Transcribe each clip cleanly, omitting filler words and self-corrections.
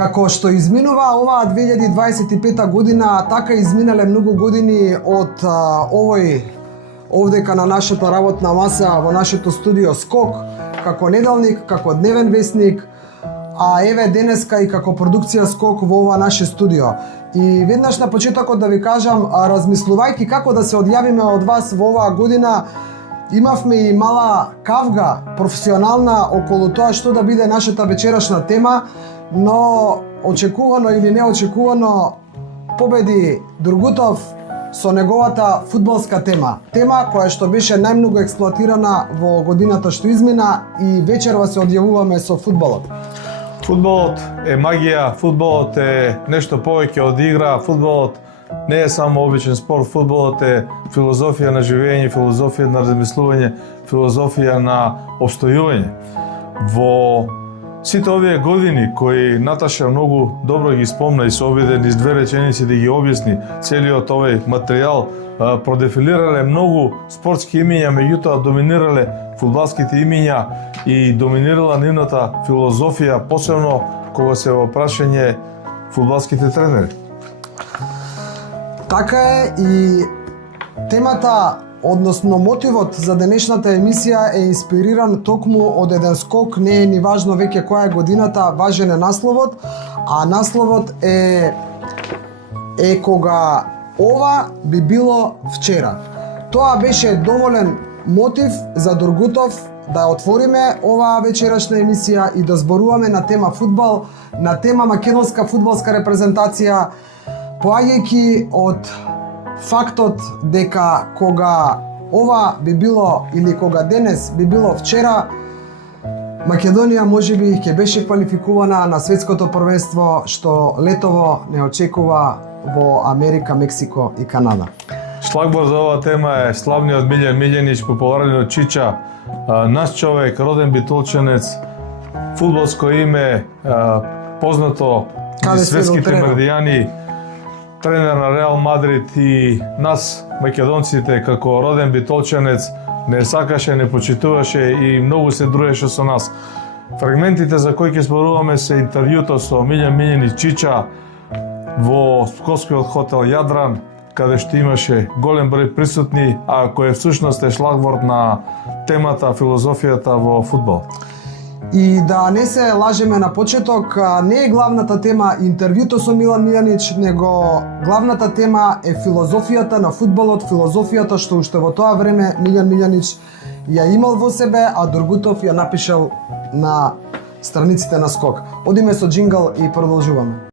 Како што изминува оваа 2025 година, така изминале многу години од овдека на нашата работна маса во нашето студио Скок, како неделник, како дневен весник, а еве денеска и како продукција Скок во ова наше студио. И веднаш на почетокот да ви кажам, размислувајќи како да се одјавиме од вас во оваа година, имавме и мала кавга професионална околу тоа што да биде нашата вечерашна тема, но очекувано или неочекувано победи Durgutov со неговата фудбалска тема. Тема која што беше најмногу експлоатирана во годината што измина и вечерва се одјавуваме со фудбалот. Фудбалот е магија, фудбалот е нешто повеќе од игра, фудбалот не е само обичен спорт, фудбалот е филозофија на живење, филозофија на размислување, филозофија на обстојување. Во сите овие години кои Наташа многу добро ги спомна и се обиде низ две реченици да ги објасни целиот овој материјал, продефилирале многу спортски имиња, меѓутоа доминирале фудбалските имиња и доминирала нивната филозофија, посебно кога се во прашање фудбалските тренери. Така е, и темата, односно мотивот за денешната емисија е инспириран токму од еден скок, не е ни важно веќе која е годината, важен е насловот, а насловот е кога ова би било вчера. Тоа беше доволен мотив за Durgutov да отвориме оваа вечерашна емисија и да зборуваме на тема фудбал, на тема македонска фудбалска репрезентација, поаѓајќи од фактот дека кога ова би било или кога денес би било вчера, Македонија можеби ќе беше квалификувана на светското првенство што летово не очекува во Америка, Мексико и Канада. Шлагбор за оваа тема е славниот Милјан Милјанич, популарен од Чича, наш човек, роден битолченец, фудбалско име, познато низ светските медијани, тренер на Реал Мадрид, и нас, македонците, како роден битолченец, не сакаше, не почитуваше и многу се дружеше со нас. Фрагментите за кои ќе зборуваме се интервјуто со Милјан Милјанич Чича во скопскиот хотел Јадран, каде што имаше голем број присутни, а кој всушност е шлагворд на темата, филозофијата во фудбал. И да не се лажеме на почеток, не е главната тема интервјуто со Милјан Милјанич, него главната тема е филозофијата на фудбалот, филозофијата што уште во тоа време Милјан Милјанич ја имал во себе, а Durgutov ја напишал на страниците на Скок. Одиме со джингл и продолжуваме.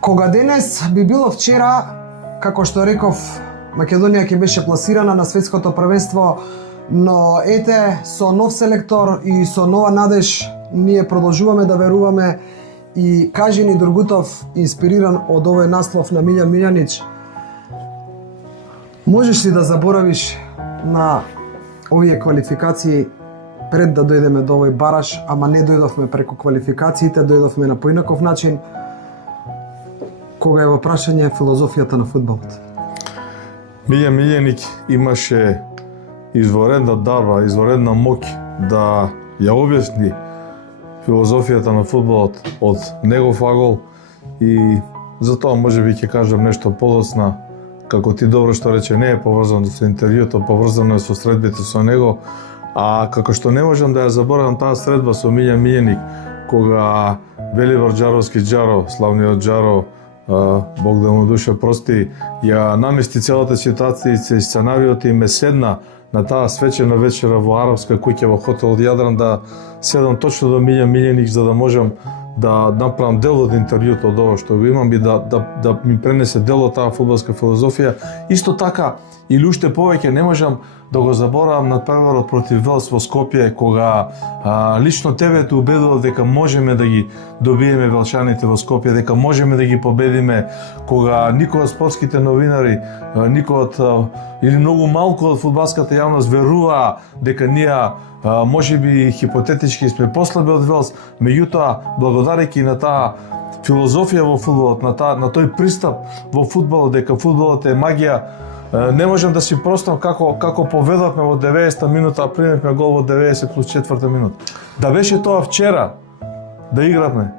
Кога денес би било вчера, како што реков, Македонија ќе беше пласирана на светското првенство, но ете, со нов селектор и со нова надеж, ние продолжуваме да веруваме и кажи ни Durgutov, инспириран од овој наслов на Милјан Милјанич, можеш ли да заборавиш на овие квалификации пред да дојдеме до овој бараш, ама не дојдовме преку квалификациите, дојдовме на поинаков начин, кога е во прашање филозофијата на фудбалот? Милјан Милјанич имаше изворедна дарба, изворедна моќ да ја објасни филозофијата на фудбалот од негов агол, и затоа можеби ќе кажам нешто подоцна, како ти добро што рече, не е поврзано со интервјуто, поврзано е со средбите со него, а како што не можам да ја заборавам таа средба со Милјан Милјанич, кога Велибор Џаровски Џаро, славниот Џаро, Бог да му душа прости, ја намести целата ситуација и сценариот и ме седна на таа свечена вечера во арапска куќа во хотел Јадран да седам точно до Милјан Милјанич за да можам да направам дел од интервјуто од ова што го имам и да ми пренесе дел од таа фудбалска филозофија. Исто така, или уште повеќе, не можам да го заборавам надпреварот против Велс во Скопје, кога лично тебе те убедував дека можеме да ги добиеме велчаните во Скопје, дека можеме да ги победиме, кога никој од спортските новинари, никој од или многу малку од фудбалската јавност веруваа дека ние можеби хипотетички сме послаби од Велс, меѓутоа благодарејќи на таа филозофија во фудбалот, на тој пристап во фудбалот, дека фудбалот е магија, не можам да си простам како поведовме во 90-та минута, а примевме гол во 90 плюс 4-та минута. Да беше тоа вчера, да играме,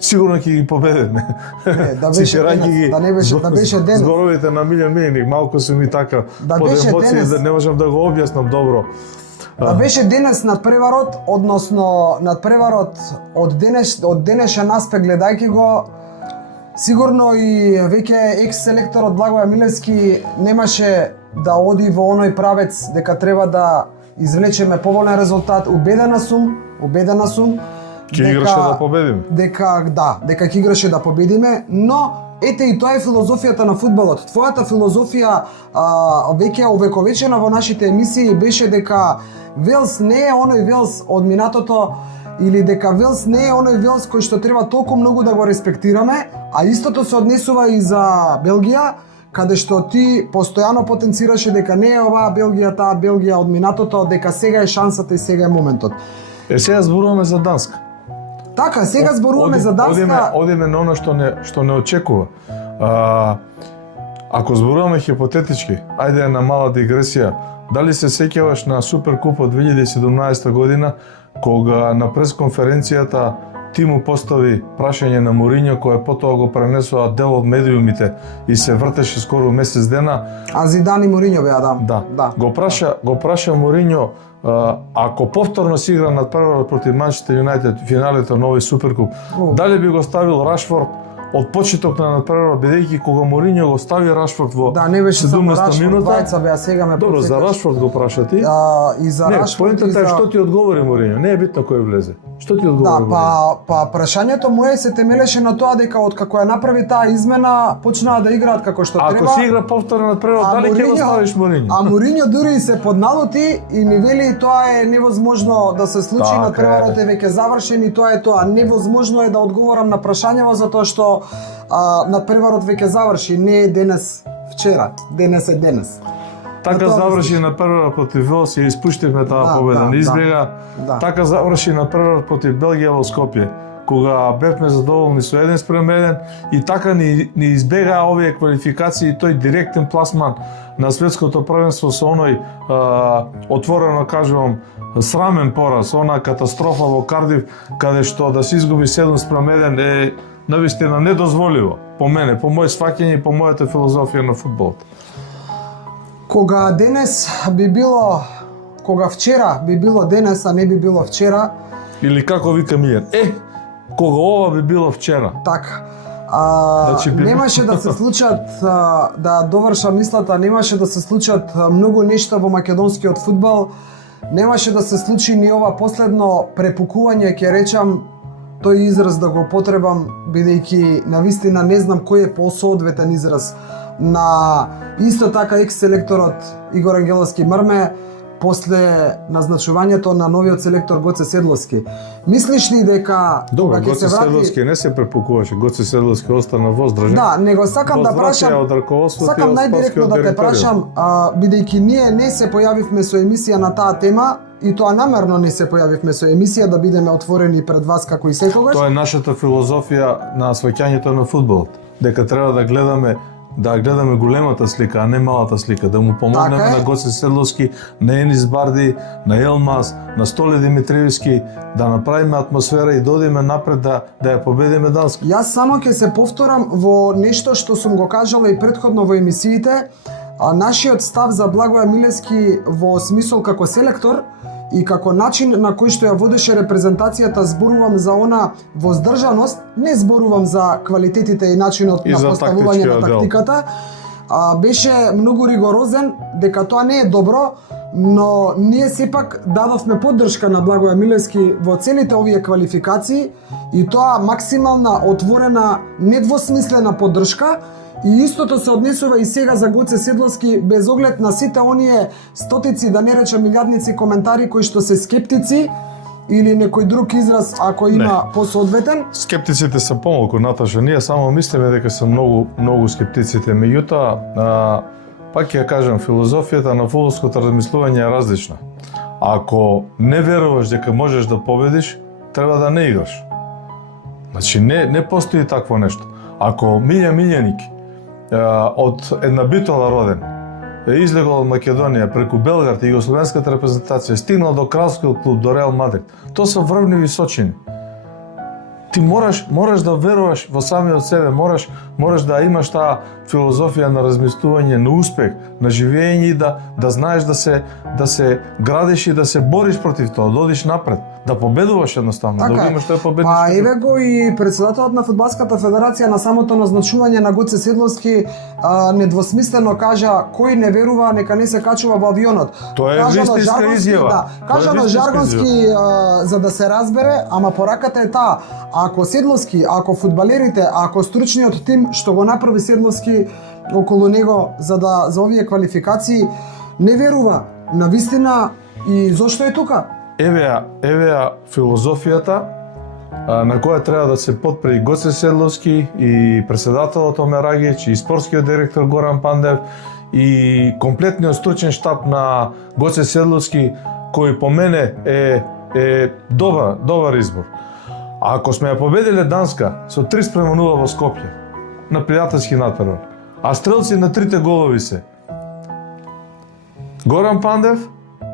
сигурно ќе ги победиме. Да беше денес, да беше денес. Зборовите на Милјан Милјаник малку се ми така под емоција, да не можам да го објаснам добро. Да беше денес надпреварот, односно надпреварот од денешен аспект гледајќи го, сигурно и веќе екс-селекторот Благоје Милевски немаше да оди во оној правец дека треба да извлечеме поволен резултат. Убедена сум ќе играше да победиме. Дека ќе играше да победиме, но ете и тоа е филозофијата на фудбалот. Твојата филозофија веќе овековечена во нашите емисии беше дека Велс не е оној Велс од минатото, или дека Велс не е оној Велс кој што треба толку многу да го респектираме, а истото се однесува и за Белгија, каде што ти постојано потенцираше дека не е оваа Белгија, таа Белгија од минатото, дека сега е шансата и сега е моментот. Сега зборуваме за Данска. Така, сега зборуваме за Данска. Одиме на оно што не очекува. Ако зборуваме хипотетички, ајде на мала дигресија, дали се сеќаваш на Суперкупот 2017 година, кога на пресконференцијата ти му постави прашање на Мориньо, кој потоа го пренесува дел од медиумите и се вртеше скоро месец дена. А Зидан и Мориньо беа, да. Го праша Мориньо, ако повторно си игра надпреварот против Манчестер Юнајтед финалето на овој Суперкуп, дали би го ставил Рашфорд од почеток на надпреварот, бидејќи кога Мориньо го стави Рашфорд во 17 минута, беа, сега ме добро, за Рашфорд го праша ти? И за Рашфорд, поентата е што ти одговори Мориньо, не е битно кој влезе. Што ти одговори Мориньо? Прашањето мое се темелеше на тоа дека од како ја направи таа измена, почнаа да играат како што треба. Ако си игра повторно надпреварот, дали ќе го ставиш Мориньо? А Мориньо дури и се подналути и ми вели тоа е невозможно да се случи, надпреварот е веќе завршен и тоа е тоа. Невозможно е да одговорам на прашањево затоа што надпреварот веќе заврши, не е денес вчера, денес е денес. Така заврши надпреварот против Велс и испуштивме таа победа. Не избега. Така заврши надпреварот против Белгија во Скопје, кога бевме задоволни со 1:1 и така ни избегаа овие квалификации, тој директен пласман на светското првенство со оној отворено кажувам срамен пораз, она катастрофа во Кардиф, каде што да се изгуби 7:1 е навистина недозволиво, по мене, по мој сваќање и по мојата филозофија на фудбалот. Кога вчера би било денес, а не би било вчера. Или како вика Милјан, кога ова би било вчера. Така. Немаше да се случат, да довршам мислата, немаше да се случат многу нешта во македонскиот фудбал. Немаше да се случи ни ова последно препукување, ќе речам, тој израз да го потребам, бидејќи навистина не знам кој е посоодветен израз на исто така екс-селекторот Игор Ангеловски Мрме после назначувањето на новиот селектор Гоце Седловски. Мислиш ли дека добро, Гоце Седловски не се препукуваше, Гоце Седловски остана воздржан. Да, него сакам да прашам, сакам најдиректно да те прашам, бидејќи ние не се појавивме со емисија на таа тема, и тоа намерно не се појавивме со емисија да бидеме отворени пред вас како и секогаш. Тоа е нашата филозофија на сваќањето на фудбалот, дека треба да гледаме големата слика, а не малата слика, да му помогнеме на Гоце Седловски, на Енис Барди, на Елмаз, на Столе Димитриевски, да направиме атмосфера и да одиме напред да ја победиме Данска. Јас само ќе се повторам во нешто што сум го кажала и претходно во емисиите, нашиот став за Благоје Милевски во смисол како селектор и како начин на кој што ја водеше репрезентацијата, зборувам за она воздржаност, не зборувам за квалитетите и начинот на поставување на тактиката, беше многу ригорозен, дека тоа не е добро, но ние сепак дадовме поддршка на Благоје Милевски во целите овие квалификации и тоа максимална, отворена, недвосмислена поддршка. И истото се однесува и сега за Гоце Седловски, без оглед на сите оние стотици, да не речам милијадници коментари кои што се скептици или некој друг израз ако има посоодветен. Скептиците се помалку, Наташа, ние само мислиме дека се многу скептиците, меѓутоа пак ќе кажам, филозофијата на фудбалското размислување е различна. Ако не веруваш дека можеш да победиш, треба да не играш. Значи не постои такво нешто. Ако Милјан Милјаник од една битола роден е излегол од Македонија преку Белград и југословенската репрезентација, стигнал до кралскиот клуб, до Реал Мадрид, тоа се врвни височини. ти мораш да веруваш во самиот себе, мораш да имаш таа филозофија на размислување, на успех, на живење и да знаеш да се градиш и да се бориш против тоа, да одиш напред, да победуваш едноставно, така, да имаш тој победнички. Па еве го и председателот на Фудбалската федерација на самото назначување на Гоце Седловски недвосмислено кажа кој не верува нека не се качува во авионот. Тоа е вистинска изјава. Да, кажа на жаргонски за да се разбере, ама пораката е таа. Ако Седловски, ако фудбалерите, ако стручниот тим што го направи Седловски околу него за овие квалификации не верува на вистина и зошто е тука? Еве филозофијата на која треба да се потпре и Гоце Седловски и председателот Омер Агиќ и спортскиот директор Горан Пандев и комплетниот стручен штаб на Гоце Седловски, кој по мене е добар избор. А ако сме ја победиле Данска со 3:0 во Скопје на пријателски натпревар, а стрелци на трите голови се Горан Пандев,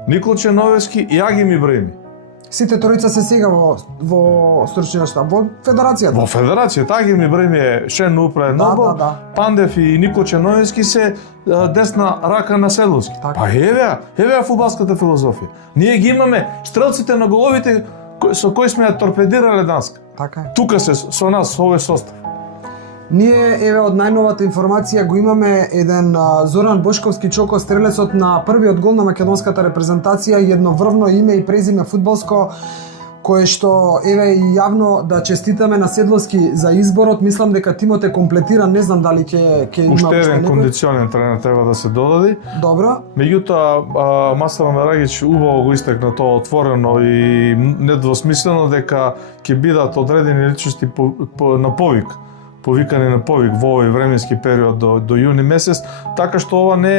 Никол Черновески и Агим Ибраими. Сите тројца се сега во стручниот штаб, во федерацијата. Во федерацијата Агим Ибраими е член управен одбор, Пандев и Никол Черновески се десна рака на Седловски. Па еве фудбалската филозофија. Ние ги имаме стрелците на головите со кои сме ја торпедирале Данска. Така е. Тука се со нас, со овој состав. Ние еве од најновата информација го имаме еден Зоран Бошковски Чоко, стрелецот на првиот гол на македонската репрезентација, едноврвно име и презиме фудбалско, кое што еве и јавно да честитаме на Седловски за изборот. Мислам дека тимот е комплетиран, не знам дали ќе има уште еден кондиционен тренер треба да се додади. Добро. Меѓутоа Мастер Мерагиќ убаво го истакна тоа отворено и недвосмислено дека ќе бидат одредени личности на повикани на повик во овој временски период до јуни месец, така што ова не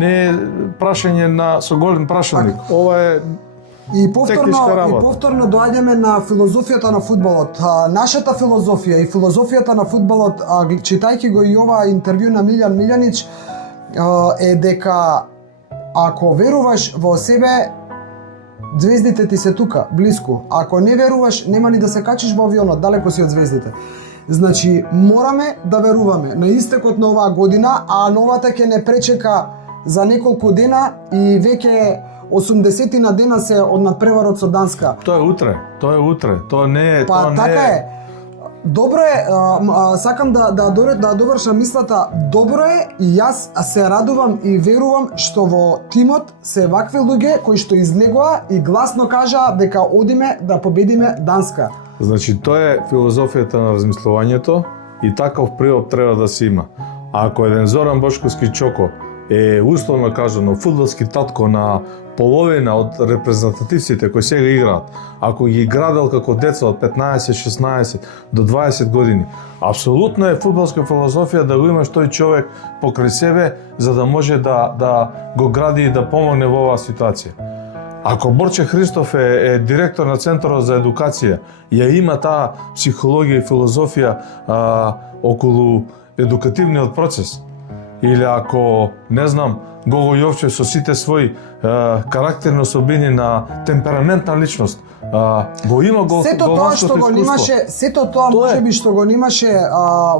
е прашање со голем прашаник. Ова е И повторно доаѓаме на филозофијата на фудбалот. Нашата филозофија и филозофијата на фудбалот, читајќи го и ова интервју на Милјан Милјанич, е дека ако веруваш во себе, звездите ти се тука, блиску. Ако не веруваш, нема ни да се качиш во авионот, далеко си од звездите. Значи, мораме да веруваме на истекот на оваа година, а новата ќе не пречека за неколку дена и веќе 80 на дена се од надпреварот со Данска. Тоа е утре, тоа не е... Па така е. Добро е, сакам да довршам мислата, добро е и јас се радувам и верувам што во тимот се вакви луѓе кои што излегоа и гласно кажаа дека одиме да победиме Данска. Значи, тоа е филозофијата на размислувањето и таков прилог треба да се има. А ако еден Зоран Бошковски Чоко е условно кажано фудбалски татко на половина од репрезентативците кои сега играат, ако ги градел како деца од 15, 16 до 20 години, апсолутно е фудбалска филозофија да го имаш тој човек покрај себе за да може да го гради и да помогне во оваа ситуација. Ако Борче Христов е директор на Центарот за едукација, ја има таа психологија и филозофија околу едукативниот процес, или ако, не знам, Гого Јовчев со сите своји карактерни особини на темпераментна личност, го има сето тоа што го немаше, сето тоа можеби што го немаше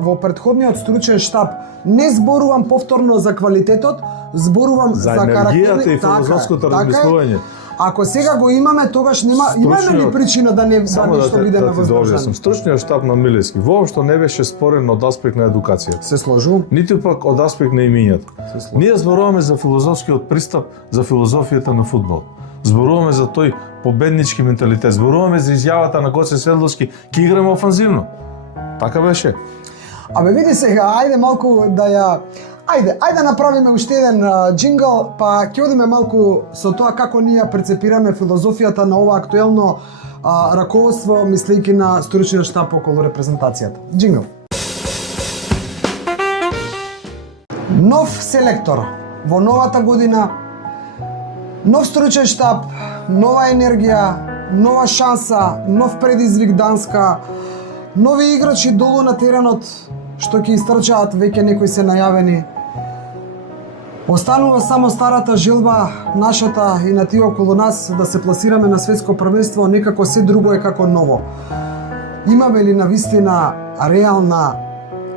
во претходниот стручен штаб. Не зборувам повторно за квалитетот, зборувам за енергијата и филозофското размислување. Ако сега го имаме, тогаш имаме ли причина да нешто бидеме воздржани? Стручниот штаб на Милевски воопшто не беше спорен од аспект на едукацијата. Се сложувам. Ниту пак од аспект на имињата. Ние зборуваме за филозофскиот пристап, за филозофијата на фудбал. Зборуваме за тој победнички менталитет. Зборуваме за изјавата на Гоце Седловски, ќе играме офанзивно. Така беше. Абе види сега, ајде малку да ја Ајде направиме уште еден джингл, па ќе одиме малку со тоа како ние прецепираме филозофијата на ова актуелно раководство, мислејќи на стручниот штаб околу репрезентацијата. Джингл. Нов селектор во новата година, нов стручен штаб, нова енергија, нова шанса, нов предизвик Данска, нови играчи долу на теренот, што ќе истрчаат, веќе некои се најавени. Останува само старата желба, нашата и на тие околу нас, да се пласираме на светско првенство, некако се друго е како ново. имаме ли навистина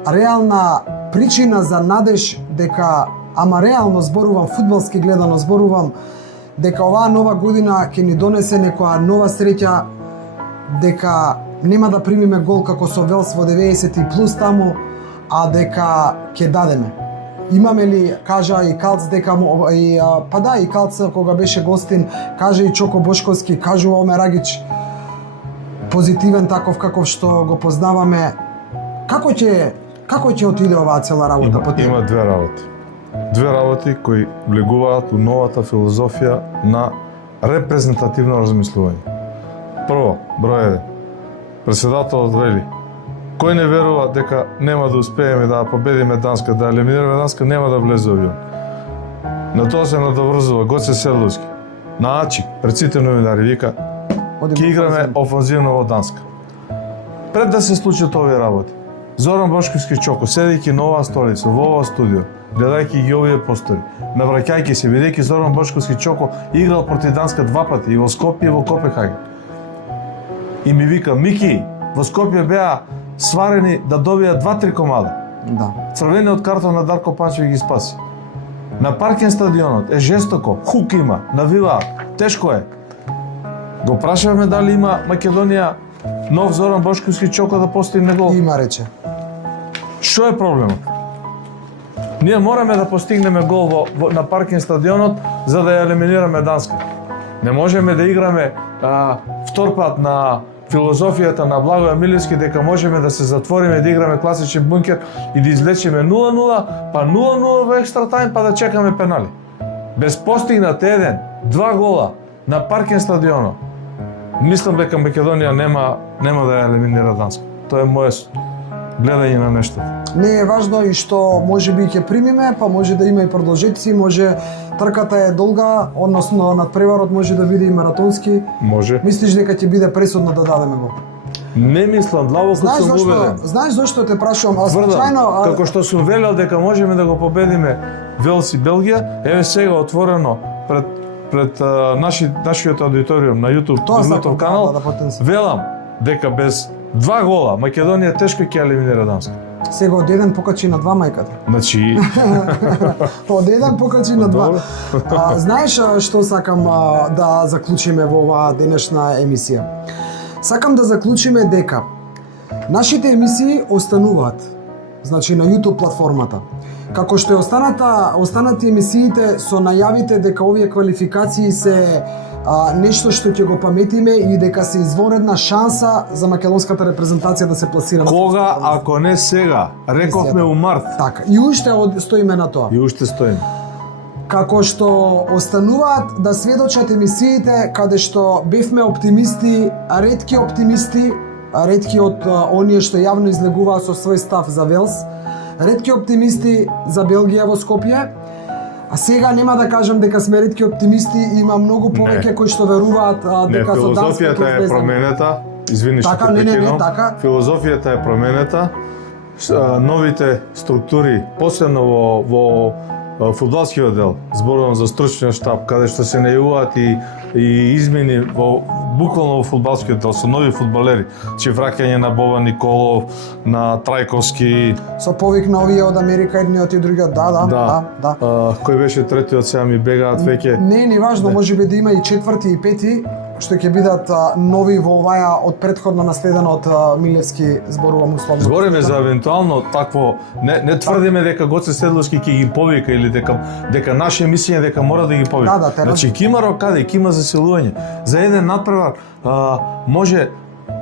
реална причина за надеж дека, ама реално зборувам, фудбалски гледано зборувам, дека оваа нова година ќе ни донесе некоја нова среќа, дека нема да примиме гол како со Велс во 90 и плюс таму, а дека ќе дадеме. Имаме ли, кажа и Калц дека и Калц кога беше гостин, кажа и Чоко Бошковски, кажува Омер Агич, позитивен таков каков што го познаваме. Како ќе отиде оваа цела работа по тебе? Има две работи. Две работи кои влегуваат у новата филозофија на репрезентативно размислување. Прво, број 1. Председателот вели: кој не верува дека нема да успееме да победиме Данска, да елиминираме Данска, нема да влезе авион. На тоа се надоврзува Гоце Седловски. На Ачик, пред сите новинари, вика: ќе играме офанзивно во Данска. Пред да се случат овие работи, Зоран Бошковски Чоко, седејќи на оваа столица, во ова студио, гледајќи ги овие постори, навраќајќи се, бидејќи Зоран Бошковски Чоко играл против Данска 2 пати, и во Скопје и во Копенхаген. И ми вика: Мики, во Скопје беа сварени да добијат 2-3 комада. Да. Црвениот картон на Дарко Панчев ги спаси. На паркен стадионот е жестоко, хук има, навиваат, тешко е. Го прашаваме дали има Македонија нов Зоран Бошковски Чоко да постигне гол. Има, рече. Што е проблемот? Ние мораме да постигнеме гол на паркен стадионот за да ја елиминираме Данска. Не можеме да играме втор пат на филозофијата на Благоје Милевски дека можеме да се затвориме, да играме класичен бункер и да излечеме 0-0, па 0-0 во екстра тајм, па да чекаме пенали. Без постигнат 1-2 гола на паркен стадионот, мислам дека Македонија нема да ја елиминира Данска. Тоа е моје гледање на нештата. Не е важно и што можеби ќе примиме, па може да има и продолжеци, може трката е долга, односно надпреварот може да биде и маратонски. Може. Мислиш дека ќе биде пресудно да дадеме го? Не мислам, длабоко сум убеден. Знаеш зошто те прашувам? Тврдам, како што сум велел дека можеме да го победиме Велс и Белгија, еве сега отворено пред нашиот аудиториум на YouTube канал, велам дека без 2 гола Македонија тешко ќе елиминира Данска. Сега од 1 покачи на 2 мајката. Значи од 1 покачи на 2. Знаеш што сакам да заклучиме во оваа денешна емисија? Сакам да заклучиме дека нашите емисии остануваат, значи на YouTube платформата. Како што останати емисиите со најавите дека овие квалификации се нешто што ќе го паметиме и дека се изворедна шанса за македонската репрезентација да се пласира на кога, ако не сега, рековме у март. Така, и уште стоиме на тоа. И уште стоиме. Како што остануваат да сведочат емисиите каде што бевме оптимисти, ретки од оние што јавно излегуваа со свој став за Велс, ретки оптимисти за Белгија во Скопје. А сега нема да кажам дека сме ретки оптимисти, има многу повеќе кои што веруваат дека со Данска филозофијата е променета. Извини што те прекинам. Филозофијата е променета. Новите структури, посебно во фудбалскиот дел, зборувам за стручниот штаб, каде што се најавуваат и измени буквално во фудбалскиот дел со нови фудбалери, че враќање на Боба Николов, на Трајковски, со повик на овие од Америка едниот и другиот, да. Кој беше третиот, сега ми бегаат веќе. Не е ни важно, можеби да има и четврти и пети, што ќе бидат нови во оваа од претходно наследена од Милевски, зборувам условно. Збориме за евентуално такво, не тврдиме дека Гоце Седловски ќе ги повика или дека наше мислење дека мора да ги повика. Значи ќе има рокаде, ќе има заселување. За еден надпревар може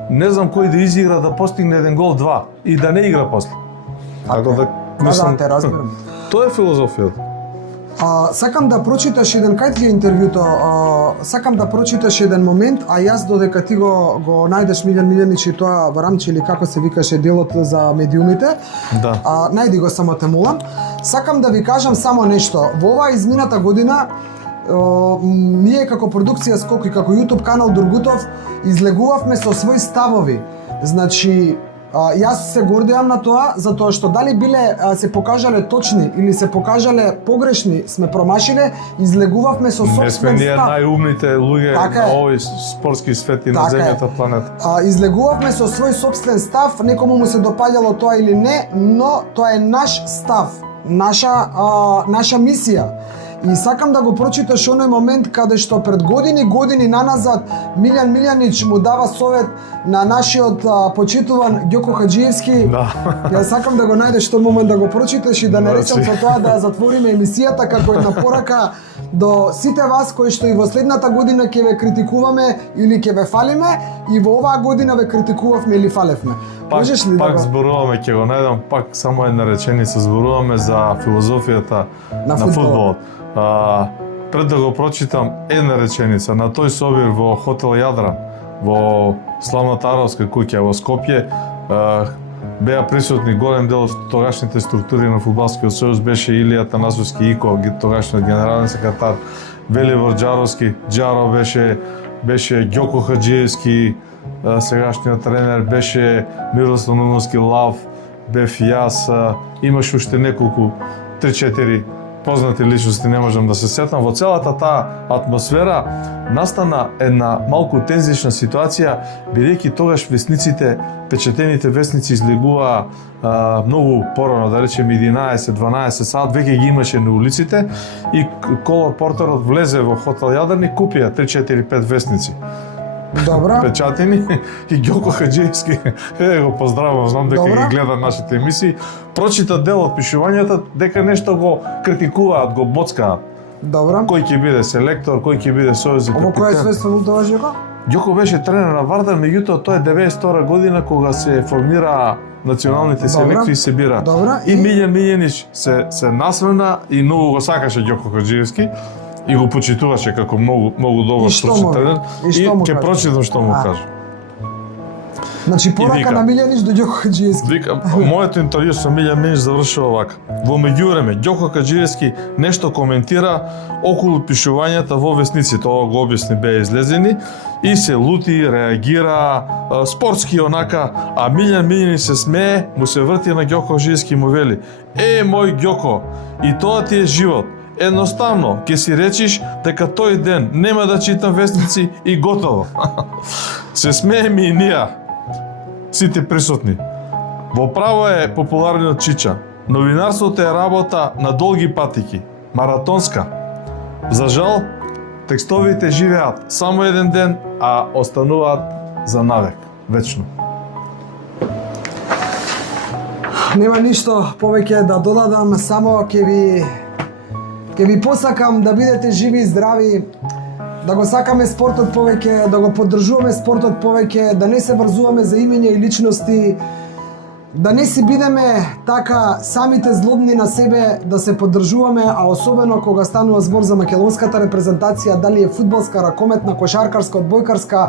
не знам кој да изигра да постигне еден гол 2 и да не игра после. Така да мислам, те разбирам. Тоа е филозофијата. Сакам да прочиташ еден, кај ти е интервјуто, сакам да прочиташ еден момент, а јас додека ти го најдеш Милјан Милјанич и тоа Варамче или како се викаше делот за медиумите, да. Најди го, само те молам. Сакам да ви кажам само нешто. Во оваа измината година ние како продукција Скок и како YouTube канал Дургутов излегувавме со свои ставови. Значи, Јас се гордеам на тоа, затоа што дали биле се покажале точни или се покажале погрешни, сме промашиле, излегувавме со Не сме сопствен ние став. најумните луѓе Така на е. овој спортски свет и на Така е. земјата планета. Излегувавме со свој сопствен став, некому му се допаѓало тоа или не, но тоа е наш став, наша мисија. И сакам да го прочиташ оној момент каде што пред години наназад Милјан Милјанич му дава совет на нашиот почитуван Ѓоко Хаџиевски. Да. Ја сакам да го најдеш тој момент да го прочиташ и да не речам Мерси. со тоа да затвориме емисијата како една порака до сите вас кои што и во следната година ќе ве критикуваме или ќе ве фалиме, и во оваа година ве критикувавме или фалевме. Можеш ли да Пак го... зборуваме, ќе го најдам, пак само една реченица, зборуваме за филозофијата На на фудбалот. фудбалот. Пред да го прочитам една реченица, на тој собир во хотел Јадран, во славната арабска куќа во Скопје, беа присутни голем дел од тогашните структури на фудбалскиот сојуз, беше Илија Танасовски Ико, тогашниот генерален секретар, Велибор Џаровски, Џаро беше Ѓоко Хаџиевски, сегашниот тренер, беше Мирослав Нуновски Лав, бев јас, имаш уште неколку 3-4 познати личности, не можам да се сетам. Во целата таа атмосфера настана една малку тензична ситуација, бидејќи тогаш весниците, печатените весници излегуваа многу порано, да речем 11-12 саат, веќе ги имаше на улиците и колор портерот влезе во хотел Јадран и купија 3-4-5 весници. Добра. Печатени и Ѓоко Хаџиевски, го поздравувам, знам дека Добра. ги гледа нашите емисии, прочита дел од пишувањата дека нешто го критикуваат, го боцкаат. Добра. Кој ќе биде селектор, кој ќе биде сојузен Ово кој е капитен. свестен од тоа Ѓоко? Ѓоко беше тренер на Вардар, меѓутоа тоа е 92 година кога се формира националните селекции и се бира. Добра. И Милјан Милјанич се насврна и многу го сакаше Ѓоко Хаџиевски и го почитуваше како многу добар И што стручен му- тренер. и што му ќе кажа? прочитам што му А. кажа. Значи порака вика. на Милјанич до Ѓоко Хаџиевски. Вика, моето интервју со Милјан Милјанич завршува вака. Во меѓувреме, Ѓоко Хаџиевски нешто коментира околу пишувањата во весниците, ова го објасни, беа излезени, и се лути, реагира, спортски онака, а Милјан Милјанич се смее, му се врти на Ѓоко Хаџиевски и му вели: мој Ѓоко, и тоа ти е живот. Едноставно, ќе си речиш дека тој ден нема да читам весници и готово. Се смееме и ние, сите присутни. Во право е популарниот Чича. Новинарството е работа на долги патики, маратонска. За жал, текстовите живеат само еден ден, а остануваат за навек, вечно. Нема ништо повеќе да додадам, само ќе ви посакам да бидете живи и здрави, да го сакаме спортот повеќе, да го поддржуваме спортот повеќе, да не се врзуваме за имиња и личности, да не си бидеме така самите злобни на себе, да се поддржуваме, а особено кога станува збор за македонската репрезентација, дали е фудбалска, ракометна, кошаркарска, одбојкарска,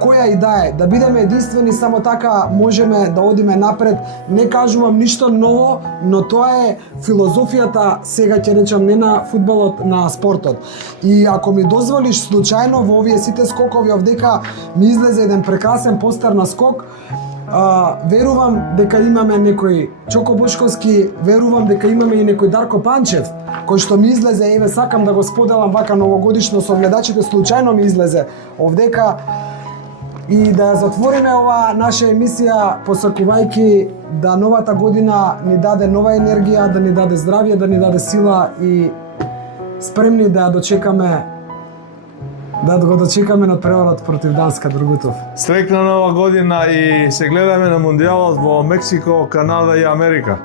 која и да е, да бидеме единствени, само така можеме да одиме напред. Не кажувам ништо ново, но тоа е филозофијата, сега ќе речам, не на фудбалот, на спортот. И ако ми дозволиш, случајно во овие сите скокови овдека ми излезе еден прекрасен постер на скок. Верувам дека имаме некој Чоко Бошковски, верувам дека имаме и некој Дарко Панчев, кој што ми излезе, еве сакам да го споделам вака новогодишно со гледачите, случајно ми излезе овдека, и да ја затвориме ова наша емисија посакувајќи да новата година ни даде нова енергија, да ни даде здравје, да ни даде сила и спремни да ја дочекаме, да го дочекаме надпреварот против Данска, Другутов. Среќна нова година и се гледаме на Мондијалот во Мексико, Канада и Америка.